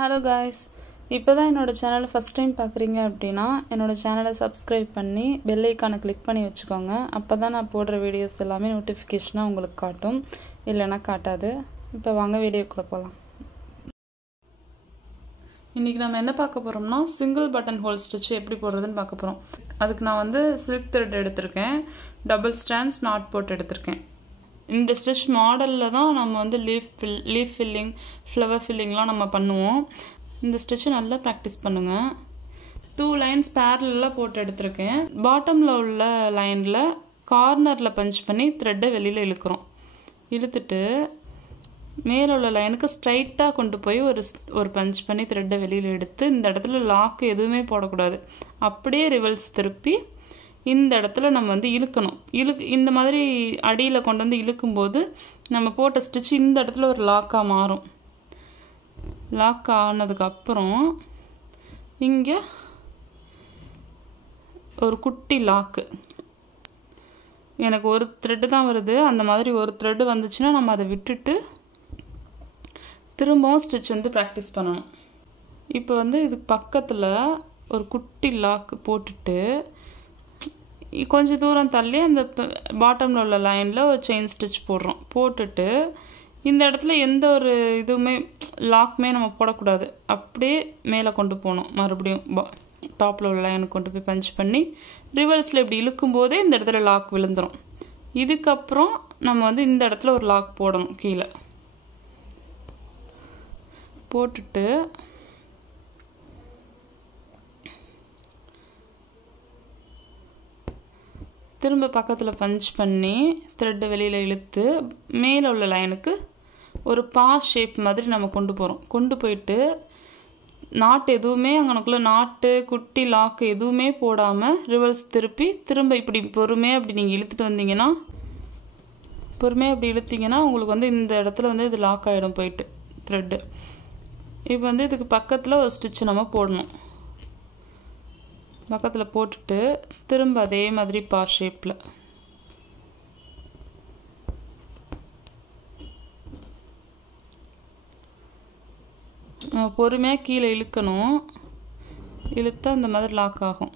Hello guys, இப்போதான் என்னோட சேனலை ஃபர்ஸ்ட் டைம் பார்க்குறீங்க அப்படின்னா என்னோட சேனலை சப்ஸ்கிரைப் பண்ணி பெல் ஐகானை கிளிக் பண்ணி வச்சுக்கோங்க. அப்போ தான் நான் போடுற வீடியோஸ் எல்லாமே நோட்டிஃபிகேஷனாக உங்களுக்கு காட்டும், இல்லைனா காட்டாது. இப்போ வாங்க வீடியோக்குள்ளே போகலாம். இன்றைக்கி நம்ம என்ன பார்க்க போகிறோம்னா சிங்கிள் பட்டன் ஹோல் ஸ்டிச் எப்படி போடுறதுன்னு பார்க்க போகிறோம். அதுக்கு நான் வந்து சில்க் த்ரெட் எடுத்திருக்கேன், டபுள் ஸ்டாண்ட்ஸ் நாட் போட்டு எடுத்திருக்கேன். இந்த ஸ்டிச் மாடலில் தான் நம்ம வந்து லீஃப் ஃபில்லிங், ஃப்ளவர் ஃபில்லிங்லாம் நம்ம பண்ணுவோம். இந்த ஸ்டிச்சை நல்லா ப்ராக்டிஸ் பண்ணுங்கள். 2 லைன்ஸ் பேரலாக போட்டு எடுத்திருக்கேன். பாட்டமில் உள்ள லைனில் கார்னரில் பஞ்ச் பண்ணி த்ரெட்டை வெளியில் இழுக்கிறோம். இழுத்துட்டு மேலே உள்ள லைனுக்கு ஸ்ட்ரைட்டாக கொண்டு போய் ஒரு பஞ்ச் பண்ணி த்ரெட்டை வெளியில் எடுத்து இந்த இடத்துல லாக்கு எதுவுமே போடக்கூடாது. அப்படியே ரிவல்ஸ் திருப்பி இந்த இடத்துல நம்ம வந்து இழுக்கணும். இந்த மாதிரி அடியில் கொண்டு வந்து இழுக்கும்போது நம்ம போட்ட ஸ்டிச் இந்த இடத்துல ஒரு லாக்காக மாறும். லாக் ஆனதுக்கப்புறம் இங்கே ஒரு குட்டி லாக்கு, எனக்கு ஒரு த்ரெட்டு தான் வருது, அந்த மாதிரி ஒரு த்ரெட்டு வந்துச்சுன்னா நம்ம அதை விட்டுட்டு திரும்பவும் ஸ்டிச் வந்து ப்ராக்டிஸ் பண்ணணும். இப்போ வந்து இதுக்கு பக்கத்தில் ஒரு குட்டி லாக்கு போட்டுட்டு கொஞ்சம் தூரம் தள்ளி அந்த பாட்டமில் உள்ள லைனில் ஒரு செயின் ஸ்டிச் போடுறோம். போட்டுட்டு இந்த இடத்துல எந்த ஒரு இதுவுமே லாக்குமே நம்ம போடக்கூடாது. அப்படியே மேலே கொண்டு போகணும். மறுபடியும் டாப்பில் உள்ள லைனுக்கு கொண்டு போய் பஞ்ச் பண்ணி ரிவர்ஸில் இப்படி இழுக்கும்போதே இந்த இடத்துல லாக் விழுந்துடும். இதுக்கப்புறம் நம்ம வந்து இந்த இடத்துல ஒரு லாக் போடணும். கீழே போட்டுட்டு திரும்ப பக்கத்தில் பஞ்ச் பண்ணி த்ரெட்டை வெளியில் இழுத்து மேலே உள்ள லைனுக்கு ஒரு பாஸ் ஷேப் மாதிரி நம்ம கொண்டு போகிறோம். கொண்டு போயிட்டு நாட்டு எதுவுமே அங்கனக்குள்ளே நாட்டு குட்டி லாக்கு எதுவுமே போடாமல் ரிவர்ஸ் திருப்பி திரும்ப இப்படி பொறுமையாக அப்படி நீங்கள் இழுத்துட்டு வந்தீங்கன்னா, பொறுமையாக அப்படி இழுத்தீங்கன்னா உங்களுக்கு வந்து இந்த இடத்துல வந்து இது லாக் ஆகிடும் போயிட்டு த்ரெட்டு. இப்போ வந்து இதுக்கு பக்கத்தில் ஒரு ஸ்டிச் நம்ம போடணும். பக்கத்தில் போட்டுட்டு திரும்ப அதே மாதிரி பாஸ் ஷேப்பில் பொறுமையாக கீழே இழுக்கணும். இழுத்தா இந்த மாதிரி லாக் ஆகும்.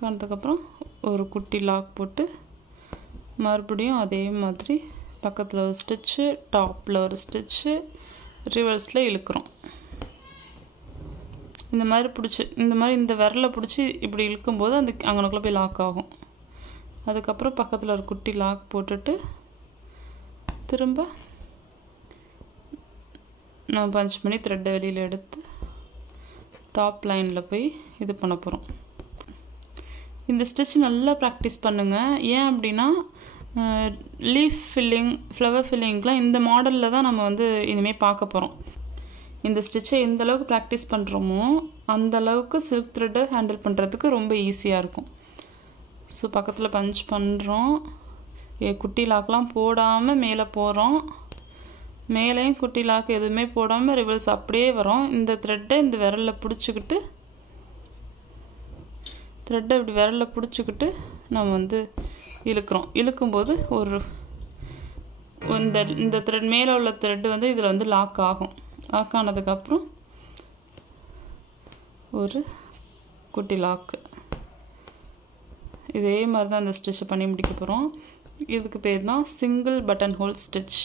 காரணத்துக்கப்புறம் ஒரு குட்டி லாக் போட்டு மறுபடியும் அதே மாதிரி பக்கத்தில் ஒரு ஸ்டிச்சு, டாப்பில் ஒரு ஸ்டிச்சு, ரிவர்ஸில் இழுக்கிறோம். இந்த மாதிரி பிடிச்சி இந்த விரலை பிடிச்சி இப்படி இழுக்கும்போது அந்த அங்கனக்குள்ளே போய் லாக் ஆகும். அதுக்கப்புறம் பக்கத்தில் ஒரு குட்டி லாக் போட்டுட்டு திரும்ப நம்ம பஞ்ச் பண்ணி த்ரெட்டை வெளியில் எடுத்து டாப் லைனில் போய் இது பண்ண போகிறோம். இந்த ஸ்டிச் நல்லா ப்ராக்டிஸ் பண்ணுங்கள். ஏன் அப்படின்னா லீஃப் ஃபில்லிங், ஃப்ளவர் ஃபில்லிங்லாம் இந்த மாடலில் தான் நம்ம வந்து இனிமேல் பார்க்க போகிறோம். இந்த ஸ்டிச்சை எந்த அளவுக்கு ப்ராக்டிஸ் பண்ணுறோமோ அந்த அளவுக்கு சில்க் த்ரெட்டை ஹேண்டில் பண்ணுறதுக்கு ரொம்ப ஈஸியாக இருக்கும். ஸோ பக்கத்தில் பஞ்ச் பண்ணுறோம். குட்டி லாக்லாம் போடாமல் மேலே போகிறோம். மேலேயும் குட்டி லாக் எதுவுமே போடாமல் ரிவல்ஸ் அப்படியே வரும். இந்த த்ரெட்டை இந்த விரலில் பிடிச்சிக்கிட்டு இப்படி விரலில் பிடிச்சிக்கிட்டு நம்ம வந்து இழுக்கிறோம். இழுக்கும்போது இந்த த்ரெட் மேலே உள்ள த்ரெட்டு வந்து இதில் வந்து லாக் ஆகும். லாக் ஆனதுக்கப்புறம் ஒரு குட்டி லாக்கு. இதே மாதிரி தான் அந்த ஸ்டிச்சை பண்ணி முடிக்க போகிறோம். இதுக்கு பேர் தான் சிங்கிள் பட்டன் ஹோல் ஸ்டிச்.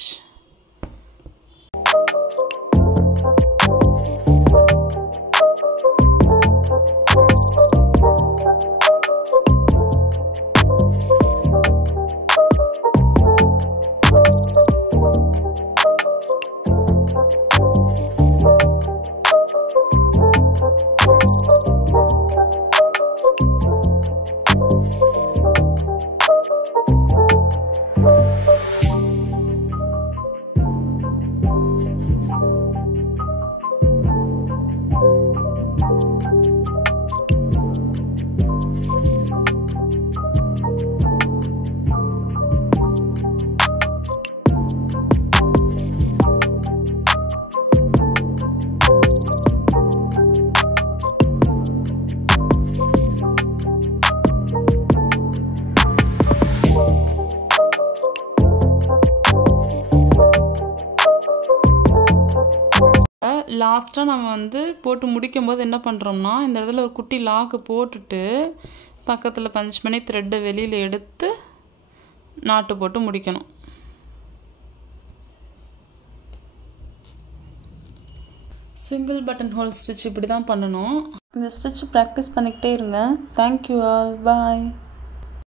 லாஸ்ட்டாக நம்ம வந்து போட்டு முடிக்கும் போது என்ன பண்ணுறோம்னா இந்த இடத்துல ஒரு குட்டி லாக்கு போட்டுட்டு பக்கத்தில் பஞ்ச் பண்ணி த்ரெட்டை வெளியில் எடுத்து நாட்டு போட்டு முடிக்கணும். சிங்கிள் பட்டன் ஹோல் ஸ்டிச் இப்படி தான் பண்ணணும். இந்த ஸ்டிச் ப்ராக்டிஸ் பண்ணிக்கிட்டே இருங்க. Thank you all. பாய்.